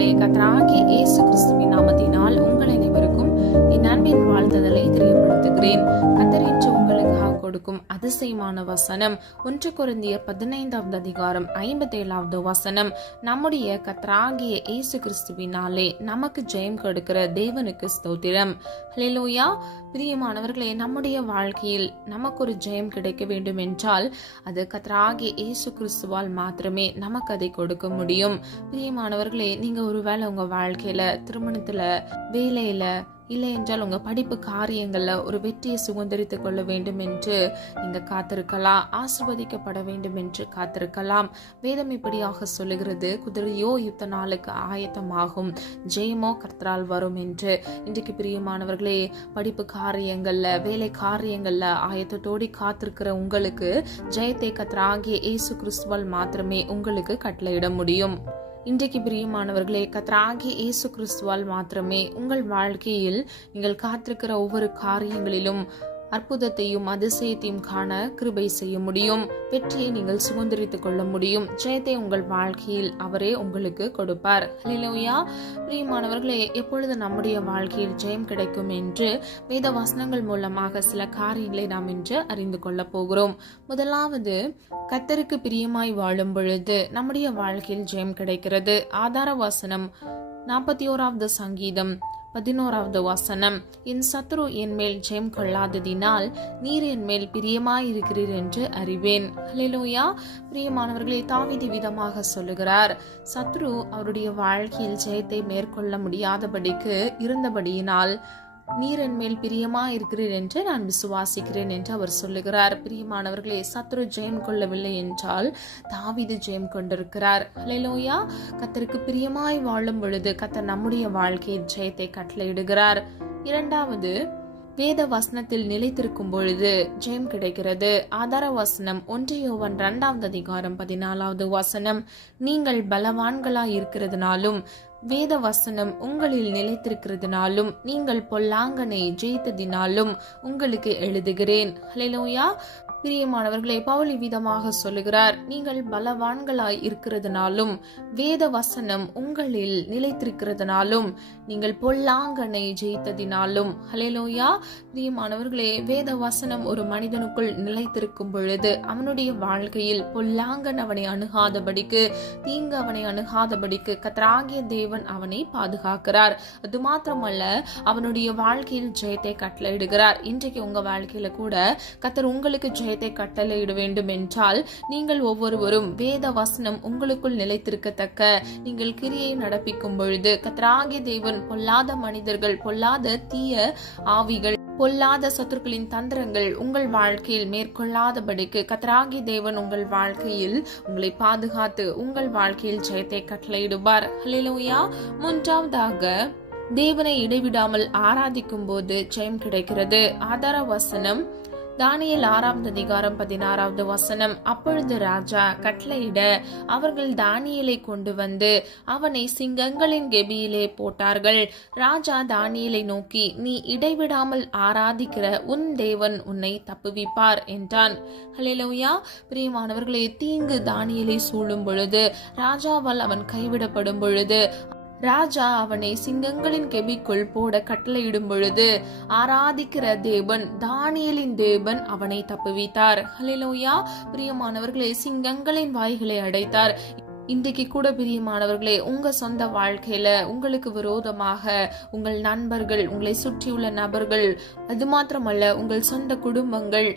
பிரியமானவர்களே, கர்த்தராகிய இயேசு கிறிஸ்துவின் நாமத்தினால் உங்கள் அனைவருக்கும் என் அன்பின் வாழ்த்துதலை தெரியப்படுத்துகிறேன். கர்த்தர் இன்று உங்களுக்காக கொடுக்கும் அதிசயமான வசனம் 1 கொரிந்தியர் 15வது அதிகாரம் 57வது வசனம். நம்முடைய கர்த்தராகிய இயேசு கிறிஸ்துவினாலே நமக்கு ஜெயம் கொடுக்கிற தேவனுக்கு ஸ்தோத்திரம். ஹல்லேலூயா. பிரியமானவர்களே, நம்முடைய வாழ்க்கையில் நமக்கு ஒரு ஜெயம் கிடைக்க வேண்டும் என்றால் அது கர்த்தராகிய இயேசு கிறிஸ்துவால் மாத்திரமே நமக்கு அதை கொடுக்க முடியும். பிரியமானவர்களே, நீங்க ஒருவேளை உங்க வாழ்க்கையில, திருமணத்துல, வேலையில, இல்லை என்றால் உங்க படிப்பு காரியங்கள்ல ஒரு வெற்றியை சுதந்திரித்துக் கொள்ள வேண்டும் என்று நீங்க காத்திருக்கலாம். ஆசீர்வதிக்கப்பட வேண்டும் என்று காத்திருக்கலாம். வேதம் இப்படியாக சொல்லுகிறது, குதிரையோ யுத்த நாளுக்கு ஆயத்தமாகும், ஜெயமோ கர்த்தரால் வரும் என்று. இன்றைக்கு பிரியமானவர்களே, படிப்பு காரியங்கள்ல, வேலை காரியங்கள்ல ஆயத்தத்தோடி காத்திருக்கிற உங்களுக்கு ஜெயத்தை கர்த்தராகிய இயேசு கிறிஸ்துவால் மாத்திரமே உங்களுக்கு கட்டளையிட முடியும். இன்றைக்கு பிரியமானவர்களே, கர்த்தராகிய இயேசு கிறிஸ்துவால் மாத்திரமே உங்கள் வாழ்க்கையில் நீங்கள் காத்திருக்கிற ஒவ்வொரு காரியங்களிலும் அற்புதத்தையும் அதிசயத்தையும் காண கிருபை செய்ய முடியும். வெற்றியை நீங்கள் சுதந்திரித்துக் கொள்ள முடியும். ஜெயத்தை உங்கள் வாழ்க்கையில் அவரே உங்களுக்கு கொடுப்பார். ஹல்லேலூயா. பிரியமானவர்களே, எப்பொழுது நம்முடைய வாழ்க்கையில் ஜெயம் கிடைக்கும் என்று வேத வசனங்கள் மூலமாக சில காரியங்களை நாம் இன்று அறிந்து கொள்ள போகிறோம். முதலாவது, கர்த்தருக்கு பிரியமாய் வாழும் பொழுது நம்முடைய வாழ்க்கையில் ஜெயம் கிடைக்கிறது. ஆதார வசனம் 41வது சங்கீதம் 11வது வசனம். என் சத்துரு என் மேல் ஜெயம் கொள்ளாததினால் நீர் என் மேல் பிரியமாயிருக்கிறீர் என்று அறிவேன். ஹல்லேலூயா. பிரியமானவர்களே, தாவீது விதமாக சொல்லுகிறார், சத்துரு அவருடைய வாழ்க்கையில் ஜெயத்தை மேற்கொள்ள முடியாதபடிக்கு இருந்தபடியினால் நீர் என் மேல் பிரியமா இருக்கிறீர் என்று நான் விசுவாசிக்கிறேன் என்று அவர் சொல்லுகிறார். பிரியமானவர்களே, சத்துரு ஜெயம் கொள்ளவில்லை என்றால் தாவீது ஜெயம் கொண்டிருக்கிறார். ஹல்லேலூயா. கர்த்தருக்கு பிரியமாய் வாழும் பொழுது கர்த்தர் நம்முடைய வாழ்க்கையில் ஜெயத்தை கட்டளையிடுகிறார். இரண்டாவது, வேத வசனத்தில் நிலைத்திருக்கும் பொழுது ஜெயம் கிடைக்கிறது. ஆதார வசனம் 1 யோவான் 2வது அதிகாரம் 14வது வசனம். நீங்கள் பலவான்களாய் இருக்கிறதுனாலும் வேத வசனம் உங்களில் நிலைத்திருக்கிறதுனாலும் நீங்கள் பொல்லாங்கனை ஜெயித்ததினாலும் உங்களுக்கு எழுதுகிறேன். ஹல்லேலூயா. பிரியமானவர்களே, பவுல் விதமாக சொல்லுகிறார், நீங்கள் பலவான்களாய் இருக்கிறதுனாலும் வேத வசனம் உங்களில் நிலைத்திருக்கிறதுனாலும் நீங்கள் பொல்லாங்கனை ஜெயித்ததினாலும். ஹல்லேலூயா. பிரியமானவர்களே, வேத வசனம் ஒரு மனிதனுக்குள் நிலைத்திருக்கும் பொழுது அவனுடைய வாழ்க்கையில் பொல்லாங்கன் அவனை அணுகாதபடிக்கு, தீங்கு அவனை அணுகாதபடிக்கு கர்த்தராகிய தேவன் அவனை பாதுகாக்கிறார். அது மாத்திரமல்ல, அவனுடைய வாழ்க்கையில் ஜெயத்தை கட்டளையிடுகிறார். இன்றைக்கு உங்க வாழ்க்கையில கூட கர்த்தர் உங்களுக்கு ஜெயத்தை கட்டளையிட வேண்டும் என்றால் நீங்கள் ஒவ்வொருவரும் வேத வசனம் உங்களுக்குள் நிலைத்திருக்கத்தக்க நீங்கள் கிரியை நடப்பிக்கும் பொழுது கர்த்தராகிய தேவன் பொல்லாத மனிதர்கள், பொல்லாத தீய ஆவிகள், பொல்லாத சத்துருக்களின் தந்திரங்கள் உங்கள் வாழ்க்கையில் மேற்கொள்ளாதபடிக்கு கர்த்தராகிய தேவன் உங்கள் வாழ்க்கையில் உங்களை பாதுகாத்து உங்கள் வாழ்க்கையில் ஜெயத்தை கட்டளையிடுவார். ஹல்லேலூயா. மூன்றாவதாக, தேவனை இடைவிடாமல் ஆராதிக்கும் போது ஜெயம் கிடைக்கிறது. ஆதார வசனம் தானியேல் 6வது அதிகாரம் 16வது வசனம். அப்பொழுது ராஜா கட்டளையிட அவர்கள் தானியேலை கொண்டு வந்து அவனை சிங்கங்களின் கெபியிலே போட்டார்கள். ராஜா தானியேலை நோக்கி, நீ இடைவிடாமல் ஆராதிக்கிற உன் தேவன் உன்னை தப்புவிப்பார் என்றான். ஹல்லேலூயா. பிரியமானவர்களே, தீங்கு தானியேலை சூழும் பொழுது, ராஜாவால் அவன் கைவிடப்படும் பொழுது, ராஜா அவனை சிங்கங்களின் கெபிக்குள் போட கட்டளையிடும் பொழுது ஆராதிக்கிற தேவன், தானியேலின் தேவன் அவனை தப்புவித்தார். ஹல்லேலூயா. பிரியமானவர்களே, சிங்கங்களின் வாய்களை அடைத்தார். இன்றைக்கு கூட பிரியமானவர்களே, உங்க சொந்த வாழ்க்கையில உங்களுக்கு விரோதமாக உங்கள் நண்பர்கள், உங்களை சுற்றியுள்ள நபர்கள், அது மாத்திரமல்ல உங்கள் சொந்த குடும்பங்கள்,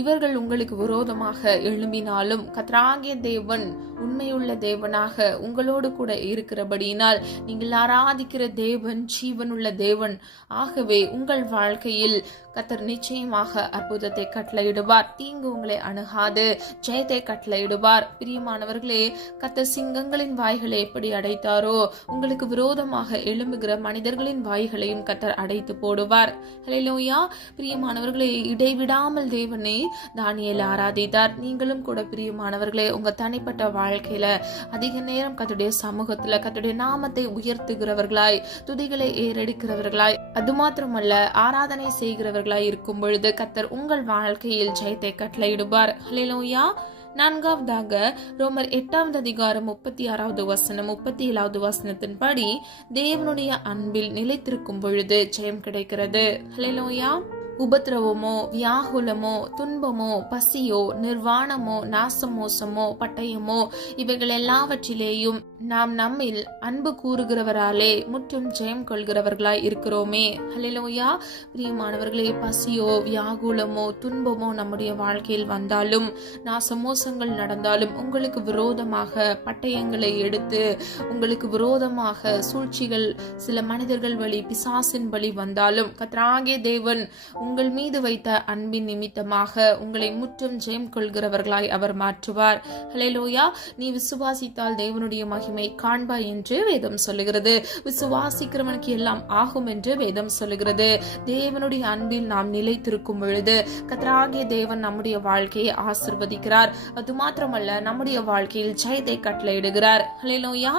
இவர்கள் உங்களுக்கு விரோதமாக எழும்பினாலும் கர்த்தராகிய தேவன் உண்மையுள்ள தேவனாக உங்களோடு கூட இருக்கிறபடியினால் நீங்கள் ஆராதிக்கிற தேவன் ஜீவனுள்ள தேவன். ஆகவே உங்கள் வாழ்க்கையில் கர்த்தர் நிச்சயமாக அற்புதத்தை கட்டளையிடுவார். தீங்கு உங்களை அணுகாது, ஜெயத்தை கட்டளையிடுவார். பிரியமானவர்களே, கர்த்தர் சிங்கங்களின் வாய்களை எப்படி அடைத்தாரோ உங்களுக்கு விரோதமாக எழும்புகிற மனிதர்களின் வாய்களையும் கர்த்தர் அடைத்து போடுவார். ஹல்லேலூயா. பிரியமானவர்களே, இடைவிடாமல் தேவனை தானியேல் ஆராதித்தார். நீங்களும் கூட பிரியமானவர்களே, உங்க தனிப்பட்ட வாழ்க்கையில அதிக நேரம் கர்த்தருடைய சமூகத்துல கர்த்தருடைய நாமத்தை உயர்த்துகிறவர்களாய், துதிகளை ஏறெடுக்கிறவர்களாய், அது மாத்திரமல்ல ஆராதனை செய்கிறவர்களாய் இருக்கும் பொழுது கர்த்தர் உங்கள் வாழ்க்கையில் ஜெயத்தை கட்டளையிடுவார். ஹல்லேலூயா. 4வதாக ரோமர் 8வது அதிகாரம் 36வது வசனம் 37வது வசனத்தின்படி தேவனுடைய அன்பில் நிலைத்திருக்கும் பொழுது ஜெயம் கிடைக்கிறது. ஹல்லேலூயா. உபத்திரவமோ, வியாகுலமோ, துன்பமோ, பசியோ, நிர்வாணமோ, நாசமோசமோ, பட்டயமோ, இவைகள் எல்லாவற்றிலேயும் நாம் நம்மில் அன்பு கூறுகிறவராலே முற்றும் ஜெயம் கொள்கிறவர்களாய் இருக்கிறோமே. ஹல்லேலூயா. பிரியமானவர்களே, பசியோ, வியாகுலமோ, துன்பமோ நம்முடைய வாழ்க்கையில் வந்தாலும், நாசமோசங்கள் நடந்தாலும், உங்களுக்கு விரோதமாக பட்டயங்களை எடுத்து உங்களுக்கு விரோதமாக சூழ்ச்சிகள் சில மனிதர்கள் வழி, பிசாசின் வழி வந்தாலும், கர்த்தராகிய தேவன் உங்கள் மீது வைத்த அன்பின் நிமித்தமாக உங்களை முற்றும் ஜெயம் கொள்கிறவர்களாய் அவர் மாற்றுவார். ஹல்லேலூயா. நீ விசுவாசித்தால் தேவனுடைய மகிமை காண்பாய் என்று வேதம் சொல்லுகிறது. விசுவாசிக்கிறவனுக்கு எல்லாம் ஆகும் என்று வேதம் சொல்லுகிறது. தேவனுடைய அன்பில் நாம் நிலைத்திருக்கும் பொழுது கர்த்தராகிய தேவன் நம்முடைய வாழ்க்கையை ஆசீர்வதிக்கிறார். அது மாத்திரமல்ல, நம்முடைய வாழ்க்கையில் ஜெயத்தை கட்டளையிடுகிறார். ஹல்லேலூயா.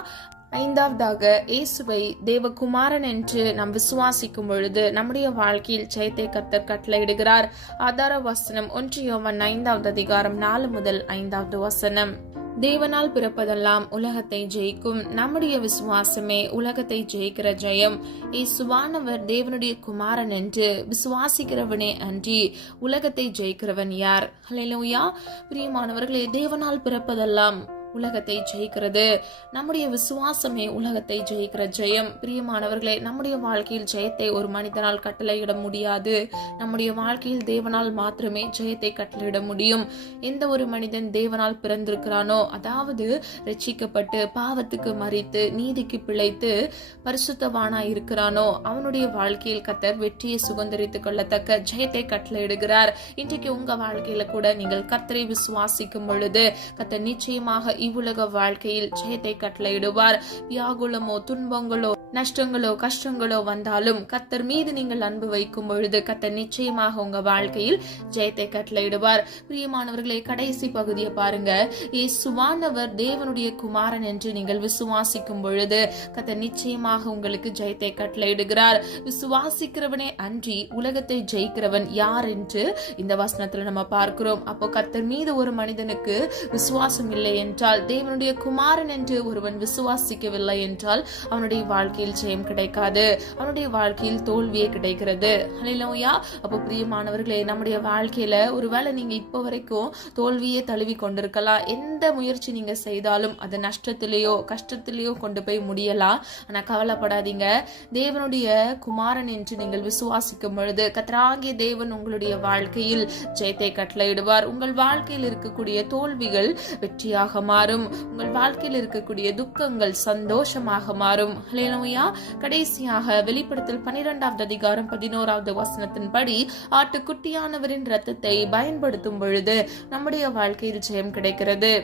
5வதாக இயேசுவை தேவகுமாரன் என்று நாம் விசுவாசிக்கும் பொழுது நம்முடைய வாழ்க்கையில் ஜெயத்தை கர்த்தர் கட்டளையிடுகிறார். ஆதார வசனம் 1 யோவான் 5வது அதிகாரம் 4 முதல் 5வது வசனம். தேவனால் பிறப்பதெல்லாம் உலகத்தை ஜெயிக்கும். நம்முடைய விசுவாசமே உலகத்தை ஜெயிக்கிற ஜெயம். இயேசுவானவர் தேவனுடைய குமாரன் என்று விசுவாசிக்கிறவனே அன்றி உலகத்தை ஜெயிக்கிறவன் யார்? ஹல்லேலூயா. பிரியமானவர்களே, தேவனால் பிறப்பதெல்லாம் உலகத்தை ஜெயிக்கிறது. நம்முடைய விசுவாசமே உலகத்தை ஜெயிக்கிற ஜெயம். பிரியமானவர்களே, நம்முடைய வாழ்க்கையில் ஜெயத்தை ஒரு மனிதனால் கட்டளையிட முடியாது. நம்முடைய வாழ்க்கையில் தேவனால் மாத்திரமே ஜெயத்தை கட்டளையிட முடியும். எந்த ஒரு மனிதன் தேவனால் பிறந்திருக்கிறானோ, அதாவது ரட்சிக்கப்பட்டு பாவத்துக்கு மரித்து நீதிக்கு பிழைத்து பரிசுத்தவானா இருக்கிறானோ, அவனுடைய வாழ்க்கையில் கர்த்தர் வெற்றியை சுதந்தரித்துக் கொள்ளத்தக்க ஜெயத்தை கட்டளையிடுகிறார். இன்றைக்கு உங்க வாழ்க்கையில கூட நீங்கள் கர்த்தரை விசுவாசிக்கும் பொழுது கர்த்தர் நிச்சயமாக இவ்வுலக வாழ்க்கையில் ஜெயத்தை கட்டளையிடுவார். வியாகுலமோ, துன்பங்களோ, நஷ்டங்களோ, கஷ்டங்களோ வந்தாலும் கர்த்தர் மீது நீங்கள் அன்பு வைக்கும் பொழுது கர்த்தர் நிச்சயமாக உங்க வாழ்க்கையில் ஜெயத்தை கட்டளையிடுவார். பிரியமானவர்களே, கடைசி பகுதியை பாருங்க. இயேசுவானவர் தேவனுடைய குமாரன் என்று நீங்கள் விசுவாசிக்கும் பொழுது கர்த்தர் நிச்சயமாக உங்களுக்கு ஜெயத்தை கட்டளையிடுகிறார். விசுவாசிக்கிறவனே அன்றி உலகத்தை ஜெயிக்கிறவன் யார் என்று இந்த வசனத்துல நம்ம பார்க்கிறோம். அப்போ கர்த்தர் மீது ஒரு மனிதனுக்கு விசுவாசம் இல்லை என்றால், தேவனுடைய குமாரன் என்று ஒருவன் விசுவாசிக்கவில்லை என்றால் அவனுடைய வாழ்க்கையில் ஜெயம் கிடைக்காது. அவனுடைய வாழ்க்கையில் தோல்வியே கிடைக்கிறது. ஹல்லேலூயா. அப்போ பிரியமானவர்களே, நம்முடைய வாழ்க்கையில ஒருவேளை நீங்க இப்போ வரைக்கும் தோல்வியே தழுவி கொண்டிருக்கலாம். எந்த முயற்சி நீங்க செய்தாலும் அது நஷ்டத்திலேயோ கஷ்டத்திலேயோ கொண்டு போய் முடியலாம். ஆனா கவலைப்படாதீங்க. தேவனுடைய குமாரன் என்று நீங்கள் விசுவாசிக்கும் பொழுது கர்த்தராகிய தேவன் உங்களுடைய வாழ்க்கையில் ஜெயத்தை கட்டளையிடுவார். உங்கள் வாழ்க்கையில் இருக்கக்கூடிய தோல்விகள் வெற்றியாக மாறும். உங்கள் வாழ்க்கையில் இருக்கக்கூடிய துக்கங்கள் சந்தோஷமாக மாறும். ஹல்லேலூயா. கடைசியாக வெளிப்படுத்தல் 12வது அதிகாரம் 11வது வசனத்தின்படி ஆட்டுக்குட்டியானவரின் இரத்தத்தை பயன்படுத்தும் பொழுது நம்முடைய வாழ்க்கையில் ஜெயம் கிடைக்கிறது.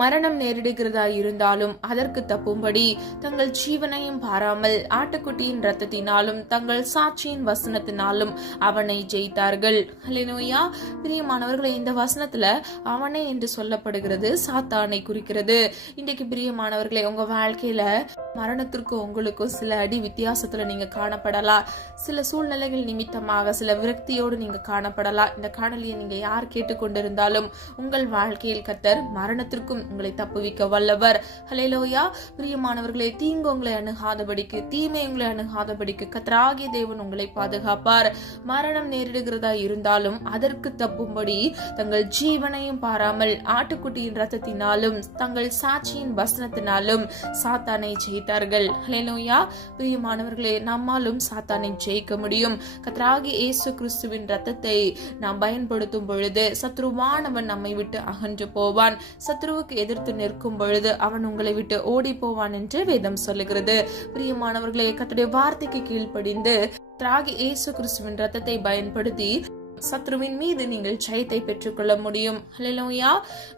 மரணம் நேரிடுகிறதா இருந்தாலும் அதற்கு தப்பும்படி தங்கள் ஜீவனையும் பாராமல் ஆட்டுக்குட்டியின் இரத்தத்தினாலும் தங்கள் சாட்சியின் வசனத்தினாலும் அவனை ஜெயித்தார்கள். ஹல்லேலூயா. பிரியமானவர்களே, இந்த வசனத்துல அவனே என்று சொல்லப்படுகிறது சாத்தானை குறிக்கிறது. இன்றைக்கு பிரியமானவர்களே, உங்க வாழ்க்கையில மரணத்திற்கும் உங்களுக்கும் சில அடி வித்தியாசத்துல நீங்க காணப்படலாம். சில சூழ்நிலைகள் நிமித்தமாக சில விரக்தியோடு நீங்க காணப்படலாம். இந்த காணொலியை நீங்க யார் கேட்டுக்கொண்டிருந்தாலும் உங்கள் வாழ்க்கையில் கர்த்தர் மரணத்திற்கும் உங்களை தப்புவிக்க வல்லவர். ஹல்லேலூயா. பிரியமானவர்களே, தீங்கு உங்களை அணுகாதபடிக்கு, தீமை உங்களை அணுகாதபடிக்கு கர்த்தராகிய தேவன் உங்களை பாதுகாப்பார். மரணம் நேரிடுகிறதா இருந்தாலும் அதற்கு தப்பும்படி தங்கள் ஜீவனையும் பாராமல் ஆட்டுக்குட்டியின் இரத்தத்தினாலும் தங்கள் சாட்சியின் வசனத்தினாலும் சாத்தானை ஜெயித்தார்கள். ஹல்லேலூயா. பிரியமானவர்களே, நம்மாலும் சாத்தானை ஜெயிக்க முடியும். கர்த்தராகிய இயேசு கிறிஸ்துவின் இரத்தத்தை நாம் பயன்படுத்தும் பொழுது சத்ருவானவன் நம்மை விட்டு அகன்று போவான். சத்ருவுக்கு எதிர்த்து நிற்கும் பொழுது அவன் உங்களை விட்டு ஓடி போவான் என்று வேதம் சொல்லுகிறது. பிரியமானவர்களே, கர்த்தருடைய வார்த்தைக்கு கீழ்ப்படிந்து கர்த்தராகிய இயேசு கிறிஸ்துவின் இரத்தத்தை பயன்படுத்தி சத்ருவின் மீது நீங்கள் ஜெயத்தை பெற்றுக்கொள்ள முடியும். ஹல்லேலூயா.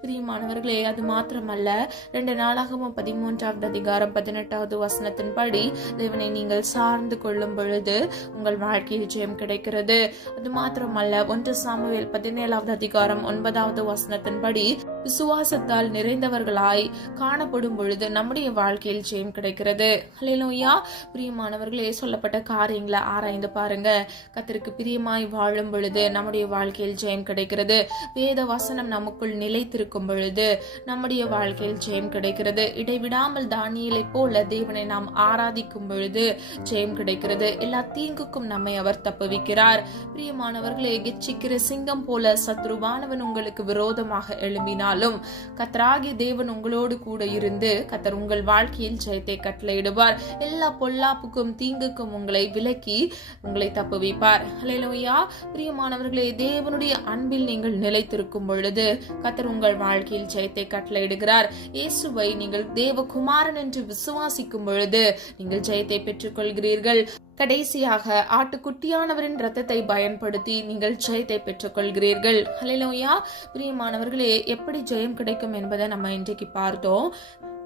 பிரியமானவர்களே, அது மாத்திரமல்ல, 2 நாளாகமம் 13வது அதிகாரம் 18வது வசனத்தின்படி தேவனை நீங்கள் சார்ந்து கொள்ளும் பொழுது உங்கள் வாழ்க்கையில் ஜெயம் கிடைக்கிறது. அது மாத்திரமல்ல, 1 சாமுவேல் 17வது அதிகாரம் 9வது வசனத்தின்படி விசுவாசத்தால் நிறைந்தவர்களாய் காணப்படும் பொழுது நம்முடைய வாழ்க்கையில் ஜெயம் கிடைக்கிறது. ஹல்லேலூயா. பிரியமானவர்களே, சொல்லப்பட்ட காரியங்களை ஆராய்ந்து பாருங்க. கர்த்தருக்கு பிரியமாய் வாழும் பொழுது நம்முடைய வாழ்க்கையில் ஜெயம் கிடைக்கிறது. வேத வசனம் நமக்குள் நிலைத்திருக்கும் பொழுது நம்முடைய வாழ்க்கையில் ஜெயம் கிடைக்கிறது. இடைவிடாமல் தானியேலை போல தேவனை நாம் ஆராதிக்கும் பொழுது ஜெயம் கிடைக்கிறது. எல்லா தீங்குக்கும் நம்மை அவர் தப்புவிக்கிறார். பிரியமானவர்களே, கெச்சிக்கிற சிங்கம் போல சத்ருவானவன் உங்களுக்கு விரோதமாக எழும்பினாலும் கர்த்தராகிய தேவன் உங்களோடு கூட இருந்து கர்த்தர் உங்கள் வாழ்க்கையில் ஜெயத்தை கட்டளையிடுவார். எல்லா பொல்லாப்புக்கும் தீங்குக்கும் உங்களை விலக்கி உங்களை தப்புவிப்பார். ஹல்லேலூயா. பிரியமானவர்களே, தேவனுடைய அன்பில் நீங்கள் நிலைத்திருக்கும் பொழுது கர்த்தர் உங்கள் வாழ்க்கையில் ஜெயத்தை கட்டளையிடுகிறார். இயேசுவை நீங்கள் தேவகுமாரன் என்று விசுவாசிக்கும் பொழுது நீங்கள் ஜெயத்தை பெற்றுக் கொள்கிறீர்கள். கடைசியாக ஆட்டுக்குட்டியானவரின் இரத்தத்தை பயன்படுத்தி நீங்கள் ஜெயத்தை பெற்றுக் கொள்கிறீர்கள். ஹல்லேலூயா. பிரியமானவர்களே, எப்படி ஜெயம் கிடைக்கும் என்பதை நம்ம இன்றைக்கு பார்த்தோம்.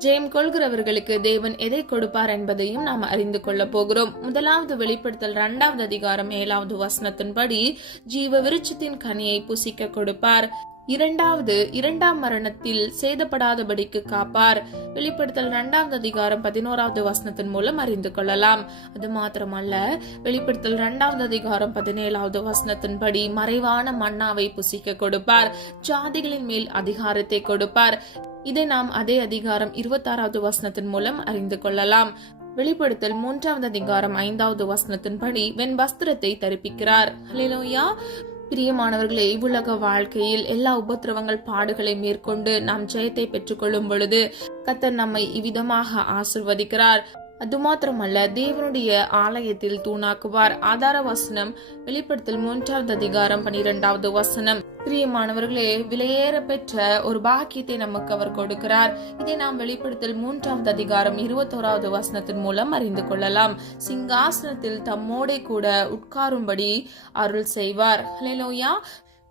ஜெயம் கொள்கிறவர்களுக்கு தேவன் எதை கொடுப்பார் என்பதையும் நாம் அறிந்து கொள்ள போகிறோம். முதலாவது வெளிப்படுத்தல் 2வது அதிகாரம் 7வது வசனத்தின்படி ஜீவ விருட்சத்தின் கனியை புசிக்க கொடுப்பார். இரண்டாம் மரணத்தில் சேதப்படாதபடிக்கு காப்பார். வெளிப்படுத்தல் 2வது அதிகாரம் 11வது வசனத்தின் மூலம் அறிந்து கொள்ளலாம். அது மாத்திரமல்ல, வெளிப்படுத்தல் 2வது அதிகாரம் 17வது வசனத்தின்படி மறைவான மன்னாவை புசிக்க கொடுப்பார். ஜாதிகளின் மேல் அதிகாரத்தை கொடுப்பார். இதை நாம் அதே அதிகாரம் 26வது வசனத்தின் மூலம் அறிந்து கொள்ளலாம். வெளிப்படுத்தல் 3வது அதிகாரம் 5வது வசனத்தின்படி வெண் வஸ்திரத்தை தரிப்பிக்கிறார். ஹல்லேலூயா. பிரியமானவர்களே, இவ்வுலக வாழ்க்கையில் எல்லா உபத்திரவங்கள் பாடுகளை மேற்கொண்டு நாம் ஜெயத்தை பெற்றுக்கொள்ளும் பொழுது கர்த்தர் நம்மை இவ்விதமாக ஆசிர்வதிக்கிறார். அது மாத்திரமல்ல, தேவனுடைய ஆலயத்தில் தூணாக்குவார். ஆதார வசனம் வெளிப்படுத்தல் 3வது அதிகாரம் 12வது வசனம். பிரியமானவர்களே, விலையேற பெற்ற ஒரு பாக்கியத்தை நமக்கு அவர் கொடுக்கிறார். இதை நாம் வெளிப்படுத்தல் 3வது அதிகாரம் 21வது வசனத்தின் மூலம் அறிந்து கொள்ளலாம். சிங்காசனத்தில் தம்மோடே கூட உட்காரும்படி அருள் செய்வார். ஹல்லேலூயா.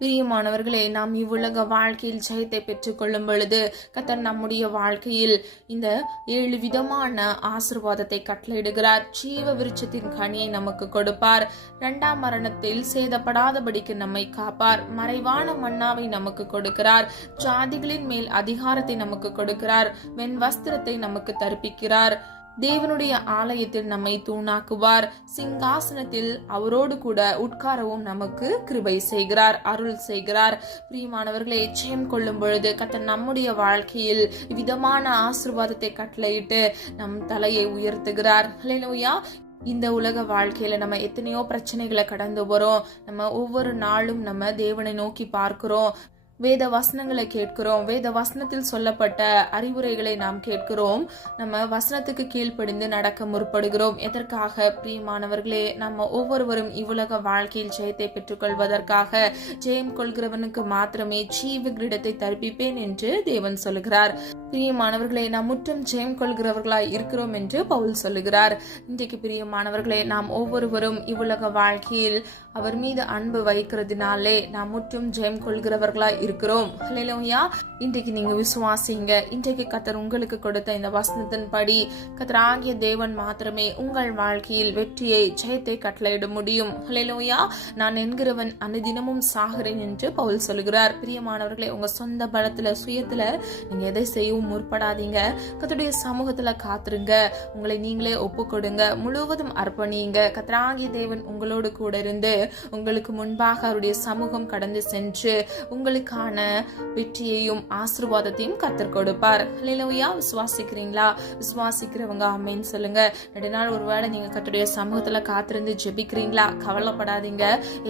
பிரியமானவர்களே, நாம் இவ்வுலக வாழ்க்கையில் ஜெயத்தை பெற்றுக் கொள்ளும் பொழுது கர்த்தர் நம்முடைய வாழ்க்கையில் இந்த 7 விதமான ஆசீர்வாதத்தை கட்டளையிடுகிறார். ஜீவ விருட்சத்தின் கனியை நமக்கு கொடுப்பார். 2ஆம் மரணத்தில் சேதப்படாதபடிக்கு நம்மை காப்பார். மறைவான மன்னாவை நமக்கு கொடுக்கிறார். ஜாதிகளின் மேல் அதிகாரத்தை நமக்கு கொடுக்கிறார். வெண் வஸ்திரத்தை நமக்கு தரிப்பிக்கிறார். தேவனுடைய ஆலயத்தில் நம்மை தூணாக்குவார். சிங்காசனத்தில் அவரோடு கூட உட்காரவும் நமக்கு கிருபை செய்கிறார், அருள் செய்கிறார். பிரியமானவர்களை, ஜெயம் கொள்ளும் பொழுது கர்த்தர் நம்முடைய வாழ்க்கையில் விதமான ஆசீர்வாதத்தை கட்டளையிட்டு நம் தலையை உயர்த்துகிறார். ஹல்லேலூயா. இந்த உலக வாழ்க்கையில நம்ம எத்தனையோ பிரச்சனைகளை கடந்து வரோம். நம்ம ஒவ்வொரு நாளும் நம்ம தேவனை நோக்கி பார்க்கிறோம். வேத வசனங்களை கேட்கிறோம். வேத வசனத்தில் சொல்லப்பட்ட அறிவுரைகளை நாம் கேட்கிறோம். நம்ம வசனத்துக்கு கீழ்ப்படிந்து நடக்க முற்படுகிறோம். எதற்காக? பிரியமானவர்களே, நம்ம ஒவ்வொருவரும் இவ்வுலக வாழ்க்கையில் ஜெயத்தை பெற்றுக்கொள்வதற்காக. ஜெயம் கொள்கிறவனுக்கு மாத்திரமே ஜீவ கிரீடத்தை தரிப்பிப்பேன் என்று தேவன் சொல்லுகிறார். பிரியமானவர்களே, நாம் முற்றும் ஜெயம் கொள்கிறவர்களாய் இருக்கிறோம் என்று பவுல் சொல்லுகிறார். இன்றைக்கு பிரியமானவர்களே, நாம் ஒவ்வொருவரும் இவ்வுலக வாழ்க்கையில் அவர் மீது அன்பு வைக்கிறதுனாலே நாம் முற்றும் ஜெயம் கொள்கிறவர்களாய் இருக்கிறோம். ஹல்லேலூயா. இன்றைக்கு நீங்க விசுவாசிங்க. இன்றைக்கு கர்த்தர் உங்களுக்கு கொடுத்த இந்த வசனத்தின்படி கர்த்தராகிய தேவன் மாத்திரமே உங்கள் வாழ்க்கையில் வெற்றியை, ஜெயத்தை கட்டளையிட முடியும். ஹல்லேலூயா. நான் என்கிறவன் அனுதினமும் சாகிறேன் என்று பவுல் சொல்லுகிறார். பிரியமானவர்களே, உங்க சொந்த பலத்துல, சுயத்துல நீங்க எதை செய்யவும் முற்படாதீங்க. கர்த்தருடைய சமூகத்துல காத்துருங்க. உங்களை நீங்களே ஒப்பு கொடுங்க. முழுவதும் அர்ப்பணிங்க. கர்த்தராகிய தேவன் உங்களோடு கூட இருந்து உங்களுக்கு முன்பாக அவருடைய சமூகம் கடந்து சென்று உங்களுக்கான வெற்றியையும் ஆசீர்வாதத்தையும் கர்த்தர் கொடுப்பார். ஹல்லேலூயா. விசுவாசிக்கிறீங்களா? விசுவாசிக்கிறவங்க ஆமென் சொல்லுங்க. நடுநாள் ஒருவேளை நீங்க கர்த்தருடைய சமூகத்துல காத்திருந்து ஜெபிக்கிறீங்களா? கவலைப்படாதீங்க.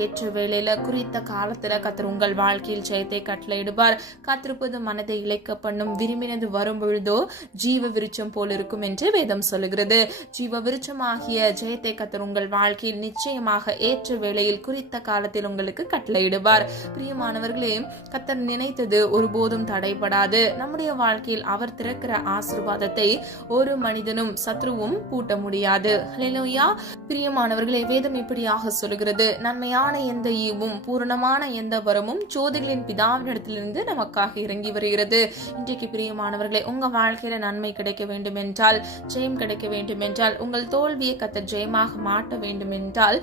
ஏற்ற வேளையில, குறித்த காலத்துல கர்த்தர் உங்கள் வாழ்க்கையில் ஜெயத்தை கட்டளையிடுவார். காத்திருப்பது மனதை இழைக்க பண்ணும், விரும்பினது வரும் பொழுதோ ஜீவ விருட்சம் போல் இருக்கும் என்று வேதம் சொல்லுகிறது. ஜீவ விருட்சமாகிய ஜெயத்தை கர்த்தர் உங்கள் வாழ்க்கையில் நிச்சயமாக ஏற்ற வேளையில், குறித்த காலத்தில் உங்களுக்கு கட்டளையிடுவார். பிரியமானவர்களே, கர்த்தர் நினைத்தது ஒருபோதும் தடைபடாது. நம்முடைய வாழ்க்கையில் அவர் திறக்கிற ஆசீர்வாதத்தை ஒரு மனிதனும் சத்ருவும் பூட்ட முடியாது. ஹல்லேலூயா. பிரியமானவர்களே, வேதம் இப்படியாக சொல்லுகிறது, நன்மையான எந்த ஈவும் பூரணமான எந்த வரமும் ஜோதிகளின் பிதாவினிடத்திலிருந்து நமக்காக இறங்கி வருகிறது. இன்றைக்கு பிரியமானவர்களே, உங்க வாழ்க்கையில நன்மை கிடைக்க வேண்டும் என்றால், ஜெயம் கிடைக்க வேண்டும் என்றால், உங்கள் தோல்வியை கர்த்தர் ஜெயமாக மாட்ட வேண்டும் என்றால்,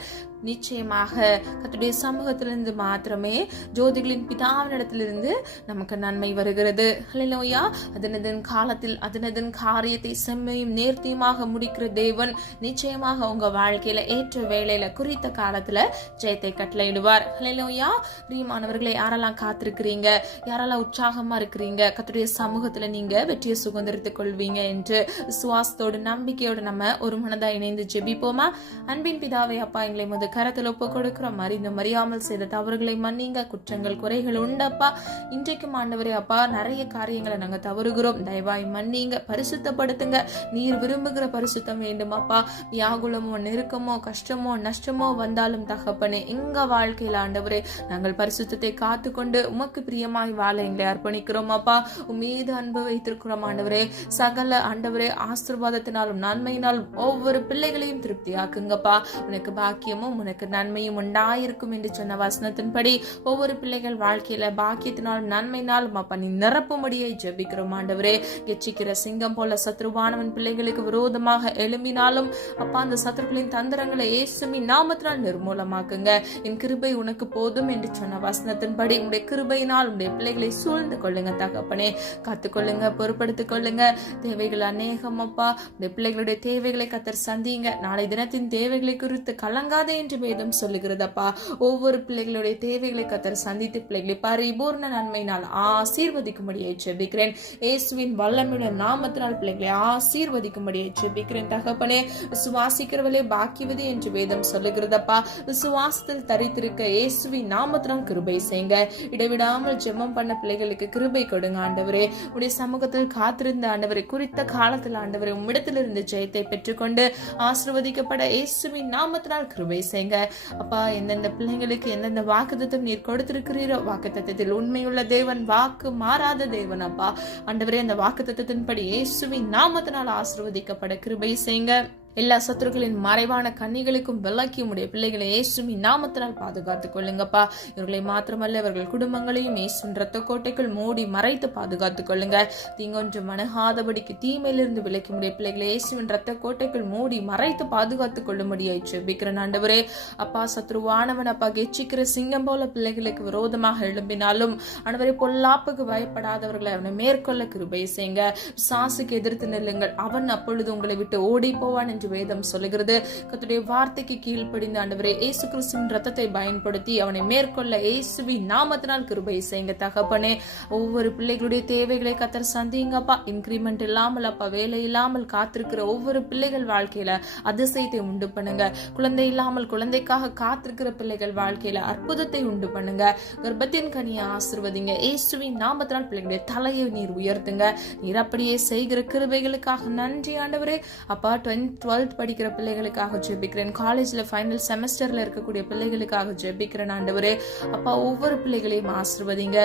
நிச்சயமாக கர்த்தருடைய சமூகத்திலிருந்து மாத்திரமே ஜோதிகளின் பிதாவினிடத்திலிருந்து நமக்கு நன்மை வருகிறது. ஹல்லேலூயா. அதனதன் காலத்தில் அதனதன் காரியத்தை செம்மையும் நேர்த்தியுமாக முடிக்கிற தேவன் நிச்சயமாக உங்க வாழ்க்கையில ஏற்ற வேளையில குறித்த காலத்துல ஜெயத்தை கட்டளையிடுவார். ஹல்லேலூயா. பிரியமானவர்களே, யாரெல்லாம் காத்திருக்கிறீங்க, யாரெல்லாம் உற்சாகமா இருக்கிறீங்க, கர்த்தருடைய சமூகத்துல நீங்க வெற்றியை சுதந்திரித்துக் கொள்வீங்க என்று விசுவாசத்தோடு நம்பிக்கையோடு நம்ம ஒரு மனதா இணைந்து ஜெபிப்போமா? அன்பின் பிதாவே, அப்பா, எங்களை முத கரத்தில் ஒப்பு கொடுக்கிறோம். அறியாமல் செய்த தவறுகளை மன்னிங்க. குற்றங்கள் குறைகள் உண்டப்பா. இன்றைக்கும் ஆண்டவரே அப்பா, நிறைய காரியங்களை நாங்க தவறுகிறோம். தயவாய் மன்னிங்க, பரிசுத்தப்படுத்துங்க. நீர் விரும்புகிற பரிசுத்தம் வேண்டும் அப்பா. வியாகுலமோ நெருக்கமோ கஷ்டமோ நஷ்டமோ வந்தாலும் தகப்பனே, எங்க வாழ்க்கையில ஆண்டவரே நாங்கள் பரிசுத்தத்தை காத்துக்கொண்டு உமக்கு பிரியமாய் வாழ எங்களை அர்ப்பணிக்கிறோம் அப்பா. உம்மீது அன்பு வைத்திருக்கிறோம் ஆண்டவரே. சகல ஆண்டவரே ஆசீர்வாதத்தினாலும் நன்மையினாலும் ஒவ்வொரு பிள்ளைகளையும் திருப்தியாக்குங்கப்பா. உனக்கு பாக்கியமும் உனக்கு நன்மையும் உண்டாயிருக்கும் என்று சொன்ன வசனத்தின்படி ஒவ்வொரு பிள்ளைகள் வாழ்க்கையில பாக்கியத்தினாலும் நன்மையினாலும் அப்பா நீ நிரப்பும்படியை ஜெபிக்கிறோம் ஆண்டவரே. எச்சிக்கிற சிங்கம் போல சத்ருவானவன் பிள்ளைகளுக்கு விரோதமாக எழும்பினாலும் அப்பா அந்த சத்ருக்களின் தந்திரங்களை இயேசுவின் நாமத்தினால் நிர்மூலமாக்குங்க. என் கிருபை உனக்கு போதும் என்று சொன்ன வசனத்தின்படி உடைய கிருபையினால் உடைய பிள்ளைகளை சூழ்ந்து கொள்ளுங்க தகப்பனே. காத்துக்கொள்ளுங்க, பொறுப்படுத்திக் கொள்ளுங்க. தேவைகள் அநேகம் அப்பா. உடைய பிள்ளைகளுடைய தேவைகளை கத்தர் சந்திங்க. நாளை தினத்தின் தேவைகளை குறித்து கலங்காதே என்று வேதம் சொல்லுகிறதப்பா. ஒவ்வொரு பிள்ளைகளுடைய தேவைகளை கத்தர் சந்தித்து பிள்ளைகளை பரிபூர்ண நன்மையினால் ஆசீர்வதிக்கும்படியை ஜெபிக்கிறேன். இயேசுவின் வல்லமையுடைய நாமத்தினால் பிள்ளைகளை ஆசீர்வதிக்கும்படியை ஜெபிக்கிறேன் தகப்பனே. விசுவாசிக்கிறவளே பாக்கியவது என்று வேதம் சொல்லுகிறதப்பா. விசுவாசத்தில் தரித்திருக்க இயேசுவின் நாமத்தினால் கிருபை செய்யுங்க. இடைவிடாமல் ஜெபம் பண்ண பிள்ளைகளுக்கு கிருபை கொடுங்க ஆண்டவரே. உடைய சமூகத்தில் காத்திருந்த ஆண்டவரை குறித்த காலத்தில் ஆண்டவரை உம்மிடத்திலிருந்து ஜெயத்தை பெற்றுக்கொண்டு ஆசீர்வதிக்கப்பட இயேசுவின் நாமத்தினால் கிருபை செய்யுங்க அப்பா. எந்தெந்த பிள்ளைங்களுக்கு எந்தெந்த வாக்குத்தத்தம் நீர் கொடுத்திருக்கிறீரோ வாக்குத்தத்தத்தில் உண்மையுள்ள தேவன், வாக்கு மாறாத தேவன் அப்பா. ஆண்டவரே, அந்த வாக்குத்தத்தத்தின்படி இயேசுவின் நாமத்தினால் ஆசீர்வதிக்கப்பட கிருபை செய்யுங்க. எல்லா சத்துருக்களின் மறைவான கண்ணிகளுக்கும் விலக்கி உடைய பிள்ளைகளை இயேசுவின் நாமத்தினால் பாதுகாத்துக் கொள்ளுங்கப்பா. இவர்களை மாத்திரமல்ல இவர்கள் குடும்பங்களையும் இயேசுவின் இரத்த கோட்டைக்குள் மூடி மறைத்து பாதுகாத்துக் கொள்ளுங்க. தீங்கொன்று மனகாதபடிக்கு தீமையிலிருந்து விலக்கி உடைய பிள்ளைகளை இயேசுவின் இரத்த கோட்டைக்குள் மூடி மறைத்து பாதுகாத்துக் கொள்ளும்படியை ஜெபிக்கிறேன் ஆண்டவரே. அப்பா, சத்ருவானவன் அப்பா கெச்சிக்கிற சிங்கம் போல பிள்ளைகளுக்கு விரோதமாக எழும்பினாலும் ஆண்டவரே பொல்லாப்புக்கு பயப்படாதவர்களை அவனை மேற்கொள்ள கிருபை செய்யுங்க. சாசுக்கு எதிர்த்து நில்லுங்கள், அவன் அப்பொழுது உங்களை விட்டு ஓடி போவான் என்று வேதம் சொல்லுகிறது. கர்த்தருடைய வார்த்தைக்கு கீழ்ப்படிந்த ஆண்டவரே இயேசு கிறிஸ்துவின் ரத்தத்தை பயன்படுத்தி அவனை மேற்கொள்ள இயேசுவின் நாமத்தினால் கிருபை செய்யுங்க தகப்பனே. ஒவ்வொரு பிள்ளைகளுடைய தேவைகளை கர்த்தர் சந்திங்கப்பா. இன்கிரிமெண்ட் இல்லாமல் அப்பா வேலை இல்லாமல் காத்திருக்கிற ஒவ்வொரு பிள்ளைகள் வாழ்க்கையில அதிசயத்தை உண்டு பண்ணுங்க. குழந்தை இல்லாமல் குழந்தைக்காக காத்திருக்கிற பிள்ளைகள் வாழ்க்கையில அற்புதத்தை உண்டு பண்ணுங்க. கர்ப்பத்தின் கனியை ஆசீர்வதிங்க. இயேசுவின் நாமத்தினால் பிள்ளைகளுடைய தலையை நீர் உயர்த்துங்க. நீர் அப்படியே செய்கிற கிருபைகளுக்காக நன்றி ஆண்டவரே. அப்பா, 12th படிக்கிற பிள்ளைகளுக்காக ஜெபிக்கிறேன். காலேஜ்ல ஃபைனல் செமஸ்டர்ல இருக்கக்கூடிய பிள்ளைகளுக்காக ஜெபிக்கிறேன் ஆண்டவரே. அப்பா, ஒவ்வொரு பிள்ளைகளையும் ஆசீர்வதிங்க.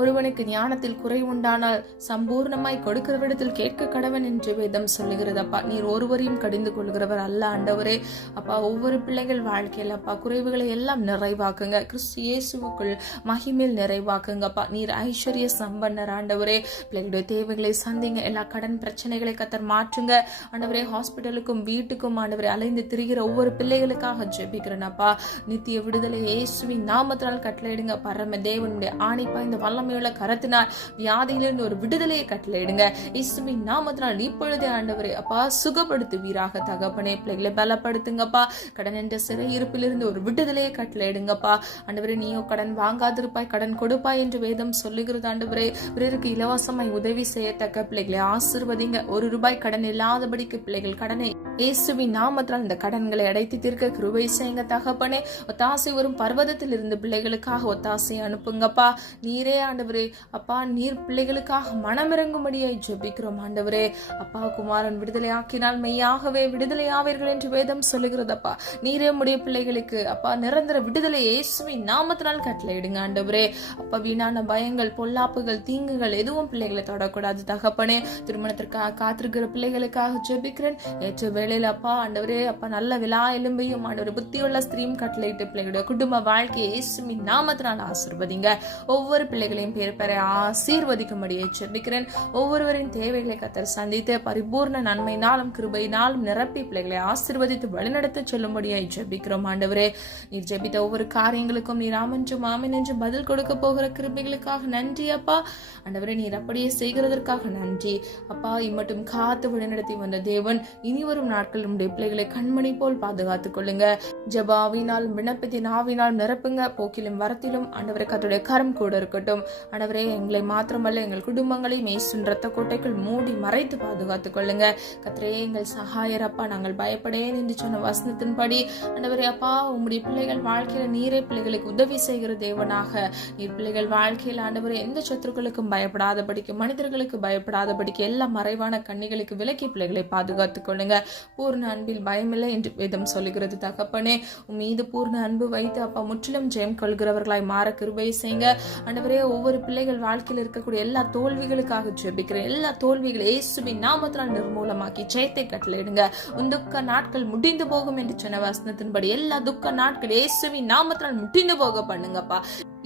ஒருவனுக்கு ஞானத்தில் குறை உண்டானால் சம்பூர்ணமாய் கொடுக்கிறவிடத்தில் கேட்க கடவன் என்று வேதம் சொல்லுகிறது அப்பா. நீர் ஒருவரையும் கடிந்து கொள்கிறவர் அல்ல ஆண்டவரே. அப்பா, ஒவ்வொரு பிள்ளைகள் வாழ்க்கையில் அப்பா குறைவுகளை எல்லாம் நிறைவாக்குங்க. கிறிஸ்து இயேசுவுக்குள் மகிமையில் நிறைவாக்குங்கப்பா. நீர் ஐஸ்வர்ய சம்பன்னர் ஆண்டவரே. பிள்ளைகளுடைய தேவைகளை சந்திங்க. எல்லா கடன் பிரச்சனைகளை கத்தர் மாற்றுங்க ஆண்டவரே. ஹாஸ்பிட்டலுக்கும் வீட்டுக்கும் ஆண்டவரை அலைந்து திரிகிற ஒவ்வொரு பிள்ளைகளுக்காக ஜெபிக்கிறேன் அப்பா. நித்திய விடுதலை இயேசுவின் நாமத்தினால் கட்டளையிடுங்க. பரம தேவனுடைய ஆணைப்பா இந்த வல்லமையுள்ள கரத்தினால் வியாதியிலிருந்து ஒரு விடுதலையை கட்டளையிடுங்க. இயேசுவின் நாமத்தினால் இப்பொழுதே ஆண்டவரே அப்பா சுகப்படுத்துவீராக தகப்பனே. பிள்ளைகளை பலப்படுத்துங்கப்பா. கடன் என்ற சிறை இருப்பிலிருந்து ஒரு விடுதலையை கட்டளையிடுங்கப்பா. ஆண்டவரே, நீயோ கடன் வாங்காதிருப்பாய், கடன் கொடுப்பாய் என்று வேதம் சொல்லுகிறது ஆண்டவரே. பிறருக்கு இலவசமாய் உதவி செய்யத்தக்க பிள்ளைகளை ஆசீர்வதிங்க. ₹1 கடன் இல்லாதபடிக்கு பிள்ளைகள் கடனை இயேசுவின் நாமத்தால் இந்த கடன்களை அடைத்து தீர்க்க கிருபை செய்யுங்க தகப்பனே. ஒத்தாசை வரும் பர்வதத்தில் இருந்து பிள்ளைகளுக்காக ஒத்தாசை அனுப்புங்கப்பா. நீரே ஆண்டவரே அப்பா, நீர் பிள்ளைகளுக்காக மனமிறங்கும்படியாய் ஜெபிக்கிறோம் ஆண்டவரே. அப்பா, குமாரன் விடுதலை ஆக்கினால் மெய்யாகவே விடுதலை ஆவீர்கள் என்று வேதம் சொல்லுகிறதப்பா. நீரே உடைய பிள்ளைகளுக்கு அப்பா நிரந்தர விடுதலை இயேசுவின் நாமத்தினால் கட்டளையிடுங்க ஆண்டவரே. அப்பா, வீணான பயங்கள், பொல்லாப்புகள், தீங்குகள் எதுவும் பிள்ளைகளை தொடக்கூடாது தகப்பனே. திருமணத்திற்காக காத்திருக்கிற பிள்ளைகளுக்காக ஜெபிக்கிறேன். ஏற்ற வேளையில அப்பா ஆண்டவரே அப்பா நல்ல விழா எலும்பையும் ஆண்டவர் புத்தியுள்ள ஸ்திரீம் கட்டளையிட்டு பிள்ளைகளுடைய குடும்ப வாழ்க்கையை இயேசுவின் நாமத்தினால் ஆசீர்வதிங்க. ஒவ்வொரு பிள்ளைகளையும் பேர் பெற ஆசீர்வதிக்கும்படியே ஜெபிக்கிறேன். ஒவ்வொருவரின் தேவைகளை கர்த்தர் சந்தித்து பரிபூர்ண நன்மையினாலும் கிருபையினாலும் நிரப்பி பிள்ளைகளை ஆசீர்வதித்து வழிநடத்த சொல்லும்படியாய் ஜெபிக்கிறோம். ஆண்டவரே நீர் ஜெபித்த ஒவ்வொரு காரியங்களுக்கும் நீர் ஆமென்றும் ஆமென் என்று பதில் கொடுக்க போகிற கிருபைகளுக்காக நன்றி அப்பா. ஆண்டவரே நீர் அப்படியே செய்கிறதற்காக நன்றி அப்பா. இம்மட்டும் காத்து வழிநடத்தி வந்த தேவன் இனி வரும் நாட்கள் நம்முடைய பிள்ளைகளை கண்மணி போல் பாதுகாத்துக் கொள்ளுங்க. ஜெபாவினால் விண்ணப்பத்தின் ஆவினால் நிரப்புங்க. போக்கிலும் வரத்திலும் ஆண்டவரே கர்த்தருடைய கரம் கூட இருக்கட்டும். ஆண்டவரே எங்களை மாத்திரமல்ல எங்கள் குடும்பங்களையும் இயேசுவின் இரத்த கோட்டைக்குள் மூடி மறைத்து பாதுகாத்துக் கொள்ளுங்க. கர்த்தரே எங்கள் சகாயர் அப்பா. நாங்கள் பயப்படேன் என்று சொன்ன வசனத்தின்படி ஆண்டவரே அப்பா உம்முடைய பிள்ளைகள் வாழ்க்கையில நீரே பிள்ளைகளுக்கு உதவி செய்கிற தேவனாக நீர் பிள்ளைகள் வாழ்க்கையில் ஆண்டவரே எந்த சத்துருக்களுக்கும் பயப்படாதபடிக்கு மனிதர்களுக்கு பயப்படாதபடிக்கு எல்லா மறைவான கண்ணிகளுக்கு விலக்கி பிள்ளைகளை பாதுகாத்துக் கொள்ளுங்க. பூர்ண அன்பில் பயமில்லை என்று வேதம் சொல்லுகிறது தகப்பனே. உன் மீது பூர்ண அன்பு வைத்து அப்பா முற்றிலும் ஜெயம் கொள்கிறவர்களாய் மாற கிருபை செய்யுங்க. ஆண்டவரே ஒவ்வொரு பிள்ளைகள் வாழ்க்கையில் இருக்கக்கூடிய எல்லா தோல்விகளுக்காக ஜெபிக்கிறேன். எல்லா தோல்விகளை இயேசுவின் நாமத்தினால் நிர்மூலமாக்கி ஜெயத்தை கட்டளையிடுங்க. உன் துக்க நாட்கள் முடிந்து போகும் என்று சொன்ன வசனத்தின்படி எல்லா துக்க நாட்கள் இயேசுவின் நாமத்தினால் முடிந்து போக பண்ணுங்கப்பா.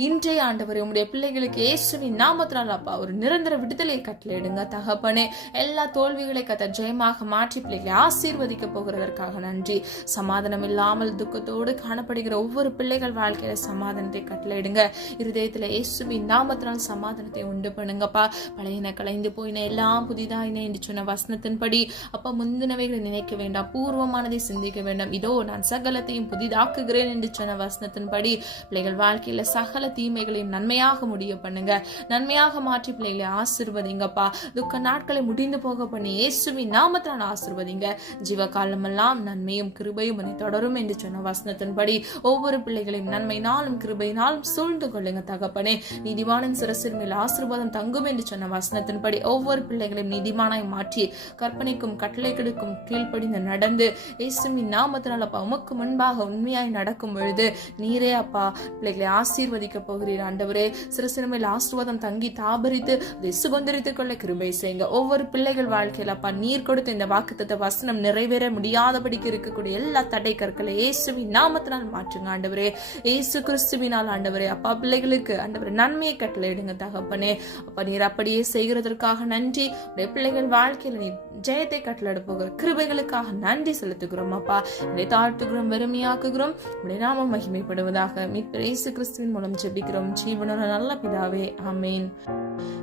இன்றைய ஆண்டவரே உம்முடைய பிள்ளைகளுக்கு இயேசுவின் நாமத்தினால் அப்பா ஒரு நிரந்தர விடுதலையை கட்டளையிடுங்க தகப்பனே. எல்லா தோல்விகளை கர்த்தர் ஜெயமாக மாற்றி பிள்ளைகளை ஆசீர்வதிக்க போகிறதற்காக நன்றி. சமாதானம் இல்லாமல் துக்கத்தோடு காணப்படுகிற ஒவ்வொரு பிள்ளைகள் வாழ்க்கையில சமாதானத்தை கட்டளையிடுங்க. இருதயத்துல இயேசுவின் நாமத்தினால் சமாதானத்தை உண்டு பண்ணுங்கப்பா. பழையன கலைந்து போயின எல்லாம் புதிதாயின என்று சொன்ன வசனத்தின்படி அப்பா முந்தினவைகளை நினைக்க வேண்டாம், பூர்வமானதை சிந்திக்க வேண்டாம். இதோ நான் சகலத்தையும் புதிதாக்குகிறேன் என்று சொன்ன வசனத்தின்படி பிள்ளைகள் வாழ்க்கையில சகல தீமைகளையும் நன்மையாக முடிய பண்ணுங்க. நன்மையாக மாற்றி பிள்ளைகளை ஆசீர்வதிங்கப்பா. துக்க நாட்களை முடிந்து போக பண்ணி இயேசுவின் நாமத்தினால் ஆசீர்வதிங்க. ஜீவகாலம் எல்லாம் நன்மையும் கிருபையும் உன்னை தொடரும் என்று சொன்ன வசனத்தின்படி ஒவ்வொரு பிள்ளைகளையும் நன்மையினாலும் கிருபையினாலும் சூழ்ந்து கொள்ளுங்க தகப்பனே. நீதிமானின் சிரசின் மேல் ஆசீர்வாதம் தங்கும் என்று சொன்ன வசனத்தின்படி ஒவ்வொரு பிள்ளைகளையும் நீதிமானாய் மாற்றி கற்பனைக்கும் கட்டளைகளுக்கும் கீழ்ப்படிந்து நடந்து இயேசுவின் நாமத்தினால் அப்பா உமக்கு முன்பாக உண்மையாய் நடக்கும் பொழுது நீரே அப்பா பிள்ளைகளை ஆசீர்வதிக்க போகிறீர். ஆண்டவரே சிறுசிறுமையில் ஆசீர்வாதம் தங்கி தாபரித்து அதை சுதந்திரித்துக் கொள்ள கிருபை செய்யுங்க. ஒவ்வொரு பிள்ளைகள் வாழ்க்கையில் அப்பா நீர் கொடுத்த இந்த வாக்குத்தத்த வசனம் நிறைவேற முடியாதபடிக்கு இருக்கக்கூடிய எல்லா தடை கற்களை இயேசுவின் நாமத்தினால் மாற்றுங்க ஆண்டவரே. இயேசு கிறிஸ்துவினால் ஆண்டவரே அப்பா பிள்ளைகளுக்கு ஆண்டவரே நன்மையை கட்டளையிடுங்க தகப்பனே. அப்பா நீர் அப்படியே செய்கிறதற்காக நன்றி. உடைய பிள்ளைகள் வாழ்க்கையில் நீர் ஜெயத்தை கட்டளையிட போகிற கிருபைகளுக்காக நன்றி செலுத்துகிறோம் அப்பா. இதை தாழ்த்துகிறோம், வெறுமையாக்குகிறோம். உடைய நாமம் மகிமைப்படுவதாக மீட்பர் இயேசு கிறிஸ்துவின் மூலம் ஜெபிக்கிறோம் ஜீவனோட நல்ல பிதாவே, ஆமேன்.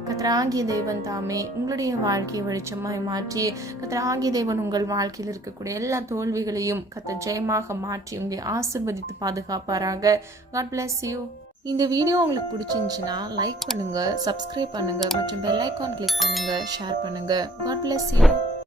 கர்த்தராகிய தேவன் தாமே உங்களுடைய வாழ்க்கையை வெளிச்சமாய் மாற்றி கர்த்தராகிய தேவன் உங்கள் வாழ்க்கையில் இருக்கக்கூடிய எல்லா தோல்விகளையும் கர்த்தர் ஜெயமாக மாற்றி உங்களை ஆசீர்வதித்து பாதுகாப்பாராக. God bless you. இந்த வீடியோ உங்களுக்கு பிடிச்சிருந்துச்சுன்னா லைக் பண்ணுங்க, சப்ஸ்கிரைப் பண்ணுங்க மற்றும் பெல் ஐகான் கிளிக் பண்ணுங்க, ஷேர் பண்ணுங்க. God bless you.